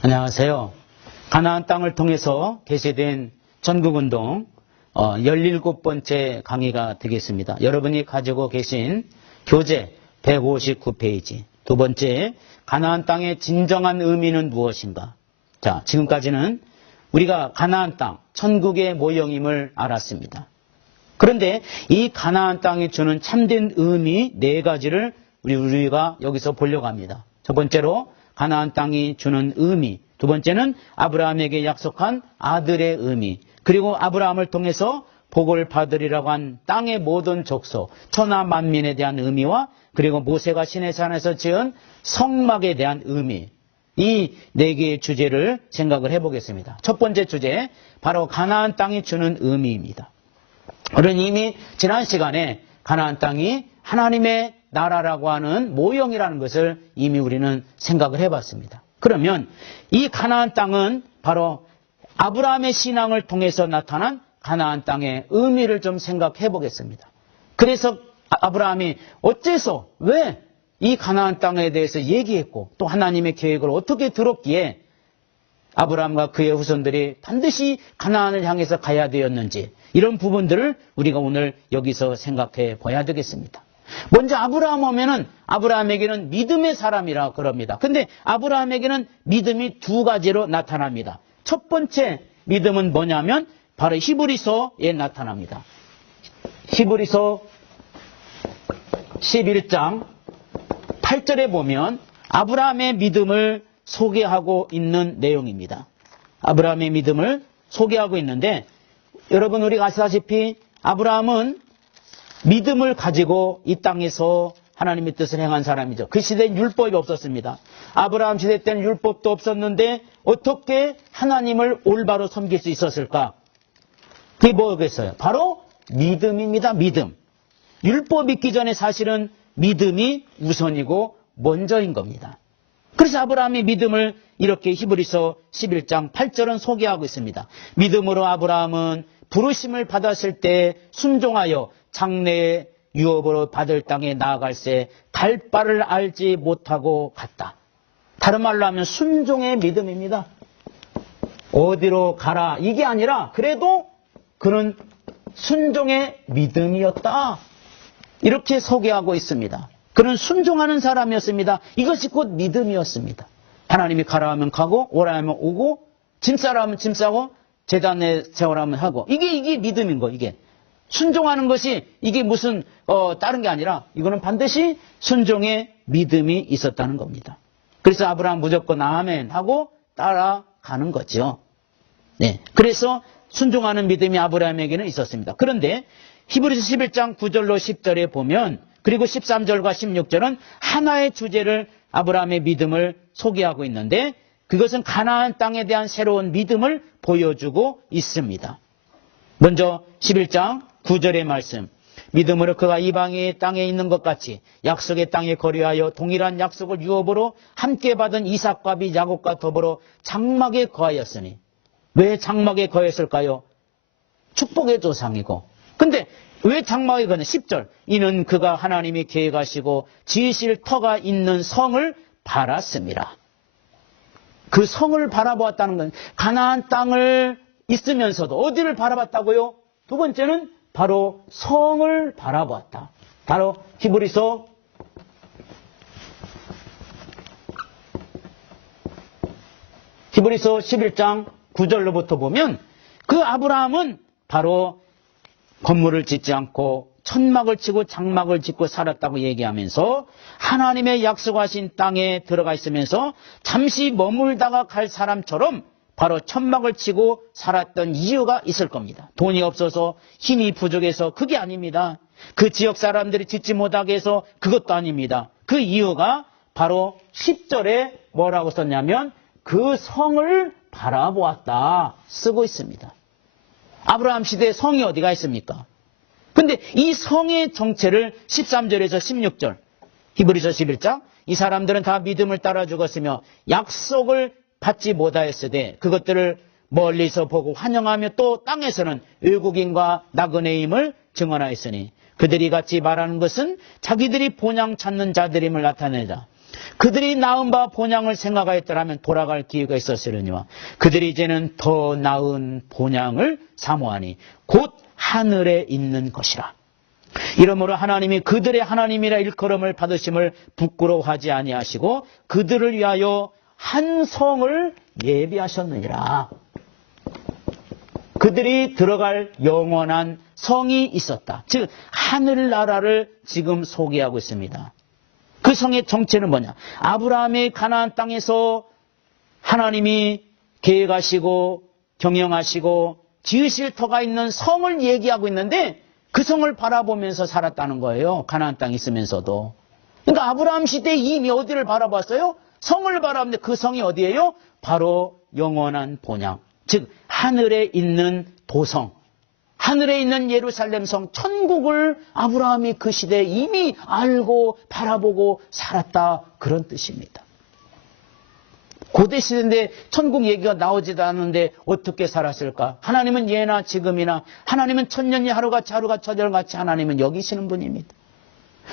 안녕하세요. 가나안 땅을 통해서 개시된 전국운동 17번째 강의가 되겠습니다. 여러분이 가지고 계신 교재 159페이지. 두 번째, 가나안 땅의 진정한 의미는 무엇인가? 자, 지금까지는 우리가 가나안 땅, 천국의 모형임을 알았습니다. 그런데 이 가나안 땅이 주는 참된 의미 4가지를 우리가 여기서 보려고 합니다. 첫 번째로 가나안 땅이 주는 의미, 두 번째는 아브라함에게 약속한 아들의 의미, 그리고 아브라함을 통해서 복을 받으리라고 한 땅의 모든 족속, 천하 만민에 대한 의미와 그리고 모세가 시내산에서 지은 성막에 대한 의미, 이 4개의 주제를 생각을 해보겠습니다. 첫 번째 주제, 바로 가나안 땅이 주는 의미입니다. 우리는 이미 지난 시간에 가나안 땅이 하나님의 나라라고 하는 모형이라는 것을 이미 우리는 생각을 해봤습니다. 그러면 이 가나안 땅은 바로 아브라함의 신앙을 통해서 나타난 가나안 땅의 의미를 좀 생각해 보겠습니다. 그래서 아브라함이 어째서 왜 이 가나안 땅에 대해서 얘기했고 또 하나님의 계획을 어떻게 들었기에 아브라함과 그의 후손들이 반드시 가나안을 향해서 가야 되었는지, 이런 부분들을 우리가 오늘 여기서 생각해 봐야 되겠습니다. 먼저 아브라함 하면은 아브라함에게는 믿음의 사람이라 그럽니다. 근데 아브라함에게는 믿음이 2가지로 나타납니다. 첫 번째 믿음은 뭐냐면 바로 히브리서에 나타납니다. 히브리서 11장 8절에 보면 아브라함의 믿음을 소개하고 있는 내용입니다. 아브라함의 믿음을 소개하고 있는데, 여러분 우리가 아시다시피 아브라함은 믿음을 가지고 이 땅에서 하나님의 뜻을 행한 사람이죠. 그 시대엔 율법이 없었습니다. 아브라함 시대 때는 율법도 없었는데 어떻게 하나님을 올바로 섬길 수 있었을까? 그게 뭐겠어요? 바로 믿음입니다. 믿음. 율법 있기 전에 사실은 믿음이 우선이고 먼저인 겁니다. 그래서 아브라함의 믿음을 이렇게 히브리서 11장 8절은 소개하고 있습니다. 믿음으로 아브라함은 부르심을 받았을 때 순종하여 장래의 유업으로 받을 땅에 나아갈새 갈 바를 알지 못하고 갔다. 다른 말로 하면 순종의 믿음입니다. 어디로 가라 이게 아니라 그래도 그는 순종의 믿음이었다. 이렇게 소개하고 있습니다. 그는 순종하는 사람이었습니다. 이것이 곧 믿음이었습니다. 하나님이 가라 하면 가고 오라 하면 오고 짐 싸라 하면 짐 싸고 제단에 세워라 하면 하고, 이게 믿음인 거. 이게 순종하는 것이 이게 무슨 다른 게 아니라 이거는 반드시 순종의 믿음이 있었다는 겁니다. 그래서 아브라함 무조건 아멘 하고 따라가는 거죠. 네, 그래서 순종하는 믿음이 아브라함에게는 있었습니다. 그런데 히브리서 11장 9절로 10절에 보면, 그리고 13절과 16절은 하나의 주제를 아브라함의 믿음을 소개하고 있는데, 그것은 가나안 땅에 대한 새로운 믿음을 보여주고 있습니다. 먼저 11장 9절의 말씀, 믿음으로 그가 이방의 땅에 있는 것 같이 약속의 땅에 거류하여 동일한 약속을 유업으로 함께 받은 이삭과 야곱과 더불어 장막에 거하였으니. 왜 장막에 거했을까요? 축복의 조상이고. 근데 왜 장막에 거냐? 10절, 이는 그가 하나님이 계획하시고 지으실 터가 있는 성을 바랐습니다. 그 성을 바라보았다는 건 가나안 땅을 있으면서도 어디를 바라봤다고요? 두 번째는 바로 성을 바라보았다. 바로 히브리서 11장 9절로부터 보면 그 아브라함은 바로 건물을 짓지 않고 천막을 치고 장막을 짓고 살았다고 얘기하면서 하나님의 약속하신 땅에 들어가 있으면서 잠시 머물다가 갈 사람처럼 바로 천막을 치고 살았던 이유가 있을 겁니다. 돈이 없어서 힘이 부족해서 그게 아닙니다. 그 지역 사람들이 짓지 못하게 해서 그것도 아닙니다. 그 이유가 바로 10절에 뭐라고 썼냐면 그 성을 바라보았다 쓰고 있습니다. 아브라함 시대에 성이 어디가 있습니까? 근데 이 성의 정체를 13절에서 16절, 히브리서 11장, 이 사람들은 다 믿음을 따라 죽었으며 약속을 받지 못하였으되 그것들을 멀리서 보고 환영하며 또 땅에서는 외국인과 나그네임을 증언하였으니 그들이 같이 말하는 것은 자기들이 본향 찾는 자들임을 나타내자. 그들이 낳은 바 본향을 생각하였더라면 돌아갈 기회가 있었으려니와 그들이 이제는 더 나은 본향을 사모하니 곧 하늘에 있는 것이라. 이러므로 하나님이 그들의 하나님이라 일컬음을 받으심을 부끄러워하지 아니하시고 그들을 위하여 한 성을 예비하셨느니라. 그들이 들어갈 영원한 성이 있었다. 즉 하늘나라를 지금 소개하고 있습니다. 그 성의 정체는 뭐냐? 아브라함의 가나안 땅에서 하나님이 계획하시고 경영하시고 지으실 터가 있는 성을 얘기하고 있는데 그 성을 바라보면서 살았다는 거예요. 가나안 땅에 있으면서도. 그러니까 아브라함 시대에 이미 어디를 바라봤어요? 성을 바라봤는데 그 성이 어디예요? 바로 영원한 본향. 즉 하늘에 있는 도성, 하늘에 있는 예루살렘 성, 천국을 아브라함이 그 시대에 이미 알고 바라보고 살았다. 그런 뜻입니다. 고대 시대인데 천국 얘기가 나오지도 않는데 어떻게 살았을까? 하나님은 예나 지금이나 하나님은 천년이 하루같이 천년같이 하나님은 여기시는 분입니다.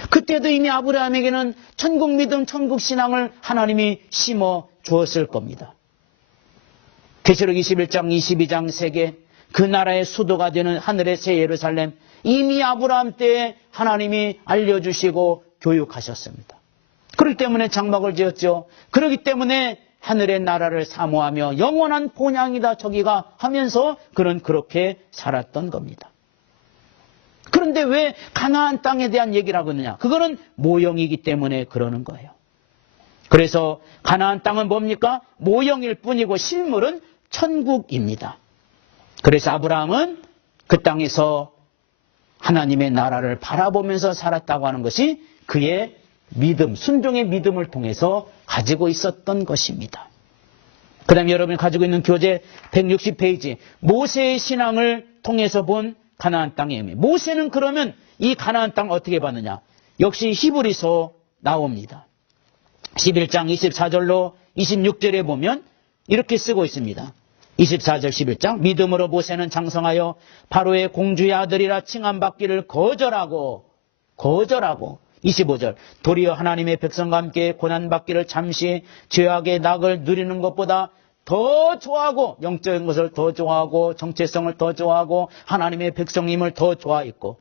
그때도 이미 아브라함에게는 천국 믿음, 천국 신앙을 하나님이 심어 주었을 겁니다. 계시록 21장, 22장 세계 그 나라의 수도가 되는 하늘의 새 예루살렘 이미 아브라함 때에 하나님이 알려주시고 교육하셨습니다. 그렇기 때문에 장막을 지었죠. 그렇기 때문에 하늘의 나라를 사모하며 영원한 본향이다 저기가 하면서 그는 그렇게 살았던 겁니다. 그런데 왜 가나안 땅에 대한 얘기를 하고 있느냐? 그거는 모형이기 때문에 그러는 거예요. 그래서 가나안 땅은 뭡니까? 모형일 뿐이고 실물은 천국입니다. 그래서 아브라함은 그 땅에서 하나님의 나라를 바라보면서 살았다고 하는 것이 그의 믿음, 순종의 믿음을 통해서 가지고 있었던 것입니다. 그 다음에 여러분이 가지고 있는 교재 160페이지 모세의 신앙을 통해서 본 가나안 땅의 의미. 모세는 그러면 이 가나안 땅 어떻게 봤느냐? 역시 히브리서 나옵니다. 11장 24절로 26절에 보면 이렇게 쓰고 있습니다. 24절 11장 믿음으로 모세는 장성하여 바로의 공주의 아들이라 칭함받기를 거절하고 25절 도리어 하나님의 백성과 함께 고난받기를 잠시 죄악의 낙을 누리는 것보다 더 좋아하고 영적인 것을 더 좋아하고 정체성을 더 좋아하고 하나님의 백성임을 더 좋아했고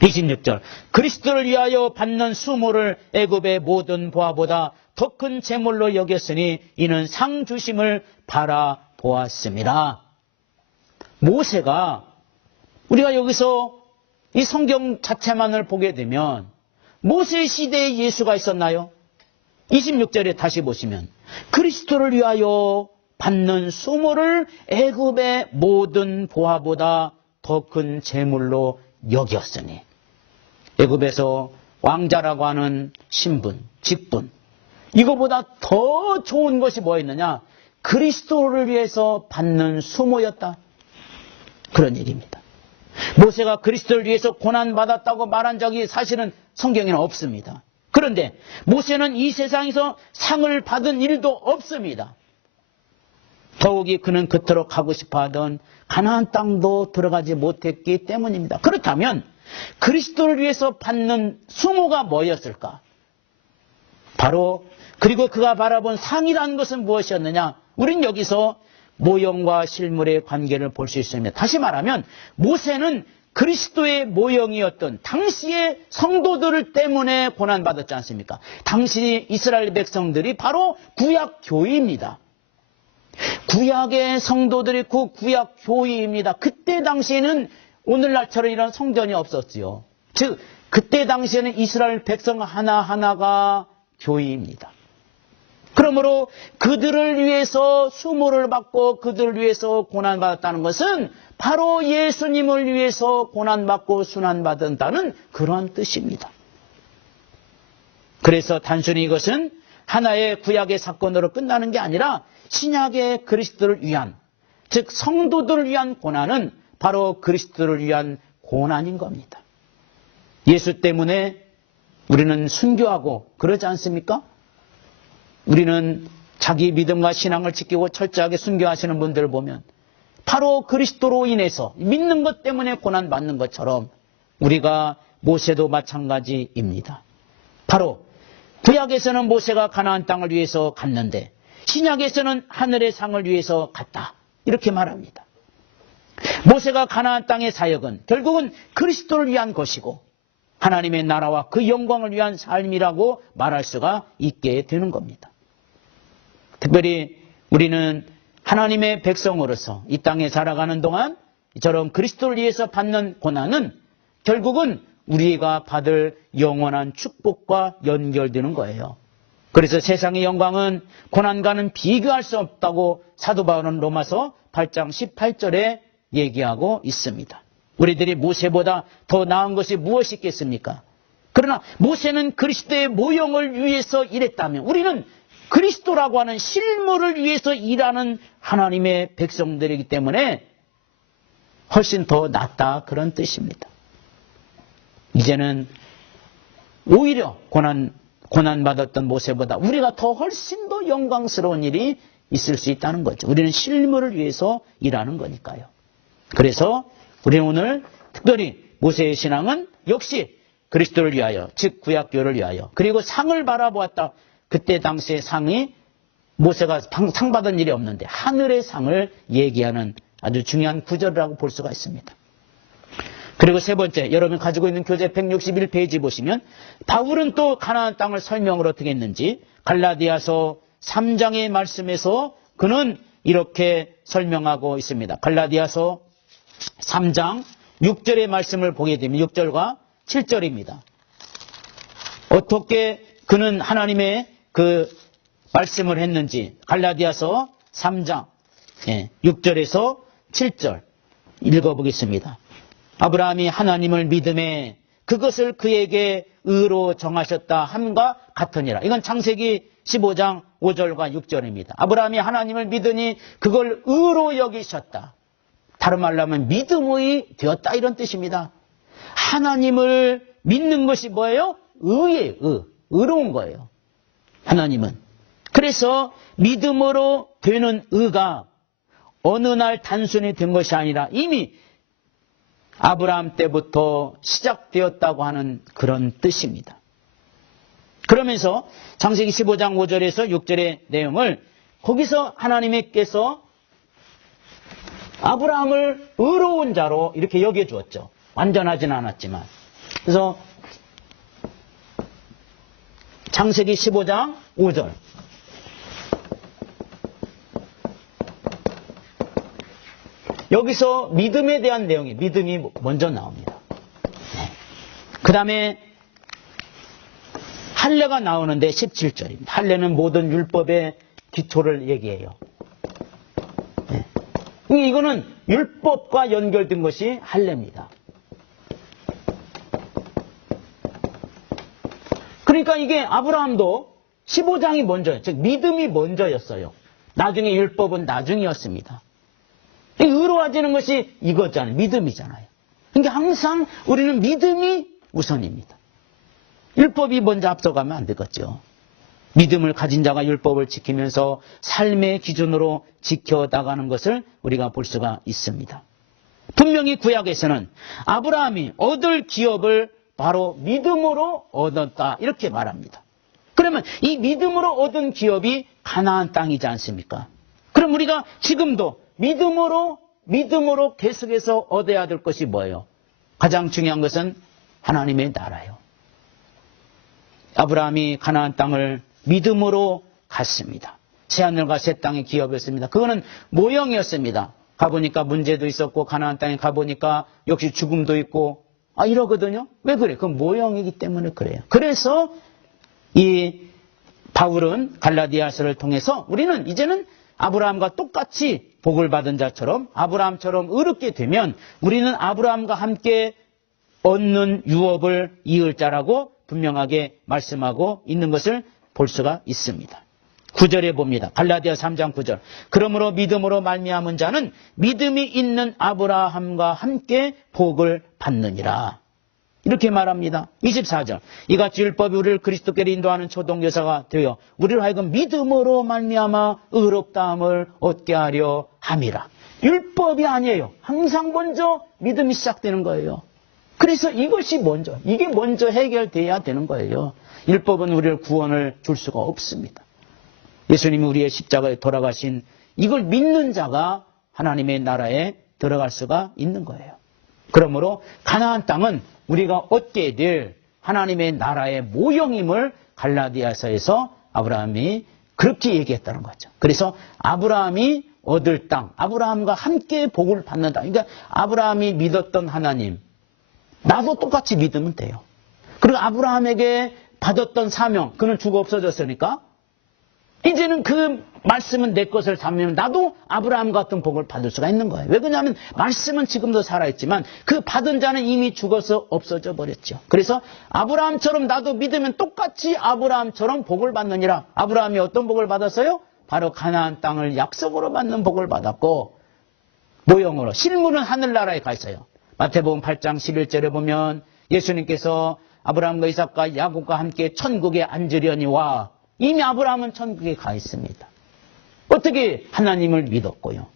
26절 그리스도를 위하여 받는 수모를 애굽의 모든 보화보다 더 큰 재물로 여겼으니 이는 상 주심을 바라보았습니다. 모세가 우리가 여기서 이 성경 자체만을 보게 되면 모세 시대에 예수가 있었나요? 26절에 다시 보시면 그리스도를 위하여 받는 수모를 애굽의 모든 보화보다 더 큰 재물로 여겼으니 애굽에서 왕자라고 하는 신분, 직분 이거보다 더 좋은 것이 뭐였느냐? 그리스도를 위해서 받는 수모였다. 그런 얘기입니다. 모세가 그리스도를 위해서 고난받았다고 말한 적이 사실은 성경에는 없습니다. 그런데 모세는 이 세상에서 상을 받은 일도 없습니다. 더욱이 그는 그토록 가고 싶어하던 가나안 땅도 들어가지 못했기 때문입니다. 그렇다면 그리스도를 위해서 받는 수모가 뭐였을까? 바로 그리고 그가 바라본 상이라는 것은 무엇이었느냐? 우린 여기서 모형과 실물의 관계를 볼 수 있습니다. 다시 말하면 모세는 그리스도의 모형이었던 당시의 성도들 때문에 고난받았지 않습니까? 당시 이스라엘 백성들이 바로 구약 교회입니다. 구약의 성도들이 있고 구약 교회입니다. 그때 당시에는 오늘날처럼 이런 성전이 없었지요. 즉 그때 당시에는 이스라엘 백성 하나하나가 교회입니다. 그러므로 그들을 위해서 수모를 받고 그들을 위해서 고난받았다는 것은 바로 예수님을 위해서 고난받고 순환받았다는 그런 뜻입니다. 그래서 단순히 이것은 하나의 구약의 사건으로 끝나는 게 아니라 신약의 그리스도를 위한, 즉 성도들을 위한 고난은 바로 그리스도를 위한 고난인 겁니다. 예수 때문에 우리는 순교하고 그러지 않습니까? 우리는 자기 믿음과 신앙을 지키고 철저하게 순교하시는 분들을 보면 바로 그리스도로 인해서 믿는 것 때문에 고난받는 것처럼 우리가 모세도 마찬가지입니다. 바로 구약에서는 모세가 가나안 땅을 위해서 갔는데 신약에서는 하늘의 상을 위해서 갔다. 이렇게 말합니다. 모세가 가나안 땅의 사역은 결국은 그리스도를 위한 것이고 하나님의 나라와 그 영광을 위한 삶이라고 말할 수가 있게 되는 겁니다. 특별히 우리는 하나님의 백성으로서 이 땅에 살아가는 동안 이처럼 그리스도를 위해서 받는 고난은 결국은 우리가 받을 영원한 축복과 연결되는 거예요. 그래서 세상의 영광은 고난과는 비교할 수 없다고 사도 바울은 로마서 8장 18절에 얘기하고 있습니다. 우리들이 모세보다 더 나은 것이 무엇이 있겠습니까? 그러나 모세는 그리스도의 모형을 위해서 일했다면 우리는 그리스도라고 하는 실물을 위해서 일하는 하나님의 백성들이기 때문에 훨씬 더 낫다 그런 뜻입니다. 이제는 오히려 고난받았던 모세보다 우리가 더 훨씬 더 영광스러운 일이 있을 수 있다는 거죠. 우리는 실물을 위해서 일하는 거니까요. 그래서 우리는 오늘 특별히 모세의 신앙은 역시 그리스도를 위하여, 즉 구약교를 위하여, 그리고 상을 바라보았다. 그때 당시의 상이 모세가 상 받은 일이 없는데 하늘의 상을 얘기하는 아주 중요한 구절이라고 볼 수가 있습니다. 그리고 세 번째, 여러분 가지고 있는 교재 161페이지 보시면 바울은 또 가나안 땅을 설명을 어떻게 했는지 갈라디아서 3장의 말씀에서 그는 이렇게 설명하고 있습니다. 갈라디아서 3장 6절의 말씀을 보게 되면 6절과 7절입니다. 어떻게 그는 하나님의 그 말씀을 했는지 갈라디아서 3장 6절에서 7절 읽어보겠습니다. 아브라함이 하나님을 믿음에 그것을 그에게 의로 정하셨다 함과 같으니라. 이건 창세기 15장 5절과 6절입니다. 아브라함이 하나님을 믿으니 그걸 의로 여기셨다. 다른 말로 하면 믿음의 되었다 이런 뜻입니다. 하나님을 믿는 것이 뭐예요? 의예요. 의로운 거예요. 하나님은. 그래서 믿음으로 되는 의가 어느 날 단순히 된 것이 아니라 이미 아브라함 때부터 시작되었다고 하는 그런 뜻입니다. 그러면서 창세기 15장 5절에서 6절의 내용을 거기서 하나님께서 아브라함을 의로운 자로 이렇게 여겨주었죠. 완전하진 않았지만. 그래서 창세기 15장 5절. 여기서 믿음에 대한 내용이 믿음이 먼저 나옵니다. 그 다음에 할례가 나오는데 17절입니다. 할례는 모든 율법의 기초를 얘기해요. 이거는 율법과 연결된 것이 할례입니다. 그러니까 이게 아브라함도 15장이 먼저, 즉 믿음이 먼저였어요. 나중에 율법은 나중이었습니다. 의로워지는 것이 이거잖아요. 믿음이잖아요. 그러니까 항상 우리는 믿음이 우선입니다. 율법이 먼저 앞서가면 안 되겠죠. 믿음을 가진 자가 율법을 지키면서 삶의 기준으로 지켜나가는 것을 우리가 볼 수가 있습니다. 분명히 구약에서는 아브라함이 얻을 기업을 바로 믿음으로 얻었다 이렇게 말합니다. 그러면 이 믿음으로 얻은 기업이 가나안 땅이지 않습니까? 그럼 우리가 지금도 믿음으로 계속해서 얻어야 될 것이 뭐예요? 가장 중요한 것은 하나님의 나라예요. 아브라함이 가나안 땅을 믿음으로 갔습니다. 새하늘과 새 땅의 기업이었습니다. 그거는 모형이었습니다. 가보니까 문제도 있었고 가나안 땅에 가보니까 역시 죽음도 있고 이러거든요. 왜 그래? 그건 모형이기 때문에 그래요. 그래서 이 바울은 갈라디아서를 통해서 우리는 이제는 아브라함과 똑같이 복을 받은 자처럼 아브라함처럼 의롭게 되면 우리는 아브라함과 함께 얻는 유업을 이을 자라고 분명하게 말씀하고 있는 것을 볼 수가 있습니다. 9절에 봅니다. 갈라디아 3장 9절. 그러므로 믿음으로 말미암은 자는 믿음이 있는 아브라함과 함께 복을 받느니라. 이렇게 말합니다. 24절. 이같이 율법이 우리를 그리스도께로 인도하는 초동교사가 되어 우리를 하여금 믿음으로 말미암아 의롭다함을 얻게 하려 함이라. 율법이 아니에요. 항상 먼저 믿음이 시작되는 거예요. 그래서 이것이 먼저, 이게 먼저 해결돼야 되는 거예요. 율법은 우리를 구원을 줄 수가 없습니다. 예수님이 우리의 십자가에 돌아가신 이걸 믿는 자가 하나님의 나라에 들어갈 수가 있는 거예요. 그러므로 가나안 땅은 우리가 얻게 될 하나님의 나라의 모형임을 갈라디아서에서 아브라함이 그렇게 얘기했다는 거죠. 그래서 아브라함이 얻을 땅, 아브라함과 함께 복을 받는다. 그러니까 아브라함이 믿었던 하나님, 나도 똑같이 믿으면 돼요. 그리고 아브라함에게 받았던 사명, 그는 죽어 없어졌으니까 이제는 그 말씀은 내 것을 삼으면 나도 아브라함 같은 복을 받을 수가 있는 거예요. 왜 그러냐면 말씀은 지금도 살아있지만 그 받은 자는 이미 죽어서 없어져 버렸죠. 그래서 아브라함처럼 나도 믿으면 똑같이 아브라함처럼 복을 받느니라. 아브라함이 어떤 복을 받았어요? 바로 가나안 땅을 약속으로 받는 복을 받았고 모형으로 실물은 하늘나라에 가 있어요. 마태복음 8장 11절에 보면 예수님께서 아브라함과 이삭과 야곱과 함께 천국에 앉으려니와 이미 아브라함은 천국에 가 있습니다. 어떻게 하나님을 믿었고요.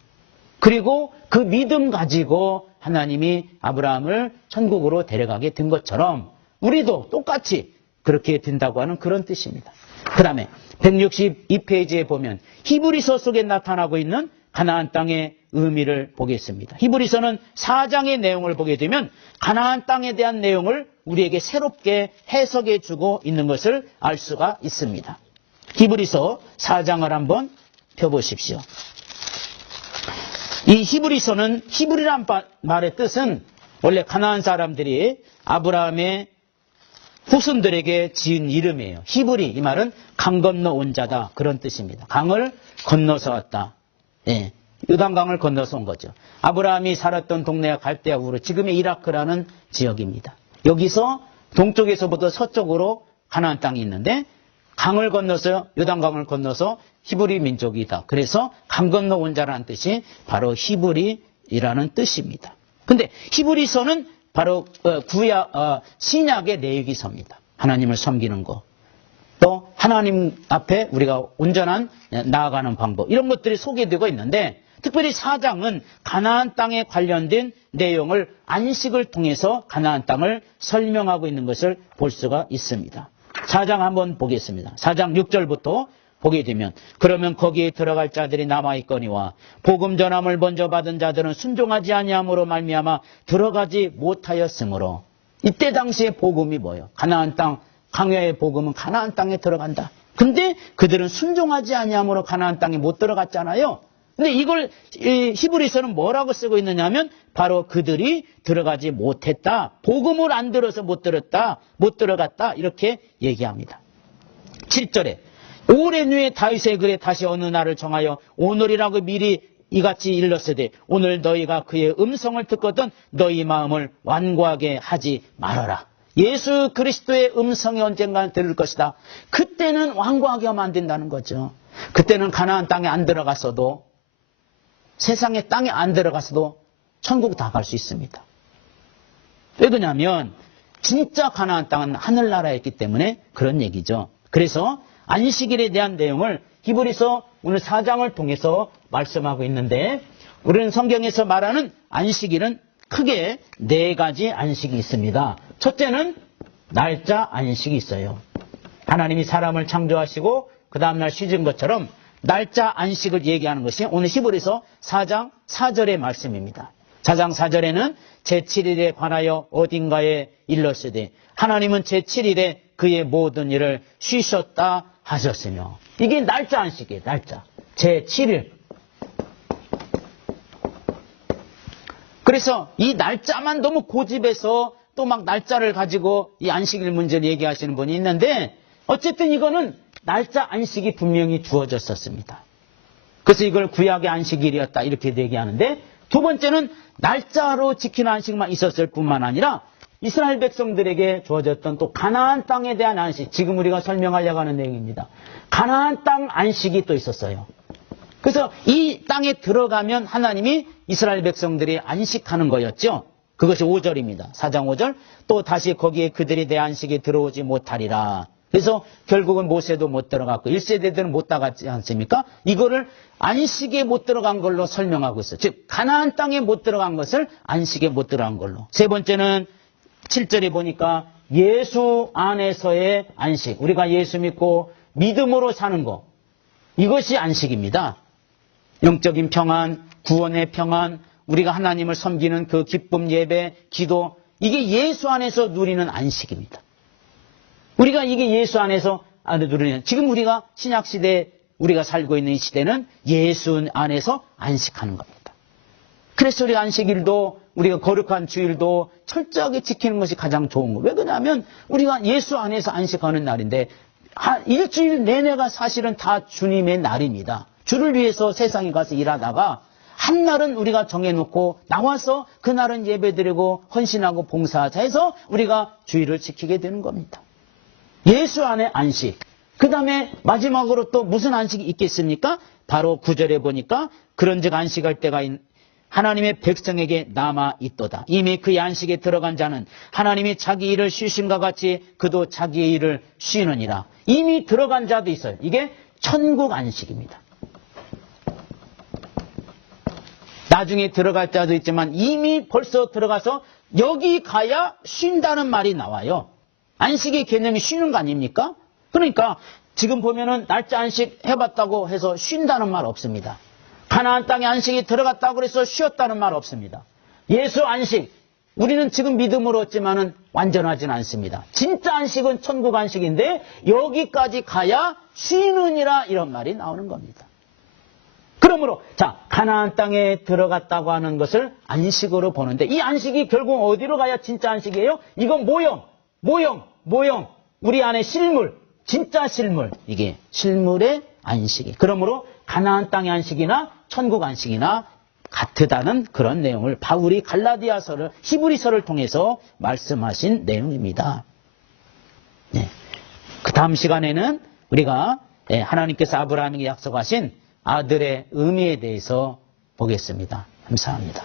그리고 그 믿음 가지고 하나님이 아브라함을 천국으로 데려가게 된 것처럼 우리도 똑같이 그렇게 된다고 하는 그런 뜻입니다. 그 다음에 162페이지에 보면 히브리서 속에 나타나고 있는 가나안 땅의 의미를 보겠습니다. 히브리서는 4장의 내용을 보게 되면 가나안 땅에 대한 내용을 우리에게 새롭게 해석해 주고 있는 것을 알 수가 있습니다. 히브리서 4장을 한번 펴보십시오. 이 히브리서는 히브리란 말의 뜻은 원래 가나안 사람들이 아브라함의 후손들에게 지은 이름이에요. 히브리 이 말은 강 건너 온 자다 그런 뜻입니다. 강을 건너서 왔다. 예, 요단강을 건너서 온 거죠. 아브라함이 살았던 동네가 갈대아 우르 지금의 이라크라는 지역입니다. 여기서 동쪽에서부터 서쪽으로 가나안 땅이 있는데 강을 건너서 요단강을 건너서 히브리 민족이다. 그래서 강 건너 온 자라는 뜻이 바로 히브리라는 뜻입니다. 근데 히브리서는 바로 신약의 내기서입니다. 하나님을 섬기는 거. 또 하나님 앞에 우리가 온전한 나아가는 방법. 이런 것들이 소개되고 있는데 특별히 4장은 가나안 땅에 관련된 내용을 안식을 통해서 가나안 땅을 설명하고 있는 것을 볼 수가 있습니다. 4장 한번 보겠습니다. 4장 6절부터 보게 되면 그러면 거기에 들어갈 자들이 남아있거니와 복음 전함을 먼저 받은 자들은 순종하지 아니함으로 말미암아 들어가지 못하였으므로 이때 당시의 복음이 뭐예요? 가나안 땅, 강야의 복음은 가나안 땅에 들어간다. 근데 그들은 순종하지 아니함으로 가나안 땅에 못 들어갔잖아요. 근데 이걸 히브리서는 뭐라고 쓰고 있느냐 하면 바로 그들이 들어가지 못했다. 복음을 안 들어서 못 들어갔다. 이렇게 얘기합니다. 7절에 오랜 후에 다윗의 글에 다시 어느 날을 정하여 오늘이라고 미리 이같이 일렀으되 오늘 너희가 그의 음성을 듣거든 너희 마음을 완고하게 하지 말아라. 예수 그리스도의 음성이 언젠가 들을 것이다. 그때는 완고하게 하면 안 된다는 거죠. 그때는 가나안 땅에 안 들어갔어도 세상의 땅에 안 들어갔어도 천국 다 갈 수 있습니다. 왜 그러냐면 진짜 가나안 땅은 하늘나라였기 때문에 그런 얘기죠. 그래서 안식일에 대한 내용을 히브리서 오늘 4장을 통해서 말씀하고 있는데 우리는 성경에서 말하는 안식일은 크게 4가지 안식이 있습니다. 첫째는 날짜 안식이 있어요. 하나님이 사람을 창조하시고 그 다음날 쉬진 것처럼 날짜 안식을 얘기하는 것이 오늘 히브리서 4장 4절의 말씀입니다. 4장 4절에는 제7일에 관하여 어딘가에 일렀으되 하나님은 제7일에 그의 모든 일을 쉬셨다 하셨으며 이게 날짜 안식이에요. 날짜. 제7일. 그래서 이 날짜만 너무 고집해서 또 막 날짜를 가지고 이 안식일 문제를 얘기하시는 분이 있는데 어쨌든 이거는 날짜 안식이 분명히 주어졌었습니다. 그래서 이걸 구약의 안식일이었다 이렇게 얘기하는데 두 번째는 날짜로 지키는 안식만 있었을 뿐만 아니라 이스라엘 백성들에게 주어졌던 또 가나안 땅에 대한 안식, 지금 우리가 설명하려고 하는 내용입니다. 가나안 땅 안식이 또 있었어요. 그래서 이 땅에 들어가면 하나님이 이스라엘 백성들이 안식하는 거였죠. 그것이 5절입니다. 4장 5절. 또 다시 거기에 그들이 내 안식에 들어오지 못하리라. 그래서 결국은 모세도 못 들어갔고 1세대들은 못 나갔지 않습니까? 이거를 안식에 못 들어간 걸로 설명하고 있어요. 즉 가나안 땅에 못 들어간 것을 안식에 못 들어간 걸로. 세 번째는 7절에 보니까 예수 안에서의 안식. 우리가 예수 믿고 믿음으로 사는 것. 이것이 안식입니다. 영적인 평안, 구원의 평안, 우리가 하나님을 섬기는 그 기쁨, 예배, 기도. 이게 예수 안에서 누리는 안식입니다. 우리가 이게 예수 안에서 누리는, 지금 우리가 신약시대에 우리가 살고 있는 이 시대는 예수 안에서 안식하는 겁니다. 그래서 우리 안식일도 우리가 거룩한 주일도 철저하게 지키는 것이 가장 좋은 거예요. 왜 그러냐면 우리가 예수 안에서 안식하는 날인데 일주일 내내가 사실은 다 주님의 날입니다. 주를 위해서 세상에 가서 일하다가 한 날은 우리가 정해놓고 나와서 그날은 예배드리고 헌신하고 봉사하자 해서 우리가 주일을 지키게 되는 겁니다. 예수 안에 안식. 그 다음에 마지막으로 또 무슨 안식이 있겠습니까? 바로 9절에 보니까 그런즉 안식할 때가 하나님의 백성에게 남아 있도다. 이미 그의 안식에 들어간 자는 하나님이 자기 일을 쉬심과 같이 그도 자기의 일을 쉬느니라. 이미 들어간 자도 있어요. 이게 천국 안식입니다. 나중에 들어갈 자도 있지만 이미 벌써 들어가서 여기 가야 쉰다는 말이 나와요. 안식의 개념이 쉬는 거 아닙니까? 그러니까 지금 보면은 날짜 안식 해봤다고 해서 쉰다는 말 없습니다. 가나안 땅에 안식이 들어갔다고 그래서 쉬었다는 말 없습니다. 예수 안식, 우리는 지금 믿음으로 얻지만은 완전하진 않습니다. 진짜 안식은 천국 안식인데 여기까지 가야 쉬느니라 이런 말이 나오는 겁니다. 그러므로 자 가나안 땅에 들어갔다고 하는 것을 안식으로 보는데 이 안식이 결국 어디로 가야 진짜 안식이에요? 이건 모형. 우리 안에 실물, 진짜 실물. 이게 실물의 안식이. 그러므로 가나안 땅의 안식이나 천국 안식이나 같다는 그런 내용을 바울이 갈라디아서를 히브리서를 통해서 말씀하신 내용입니다. 네. 그 다음 시간에는 우리가 하나님께서 아브라함에게 약속하신 아들의 의미에 대해서 보겠습니다. 감사합니다.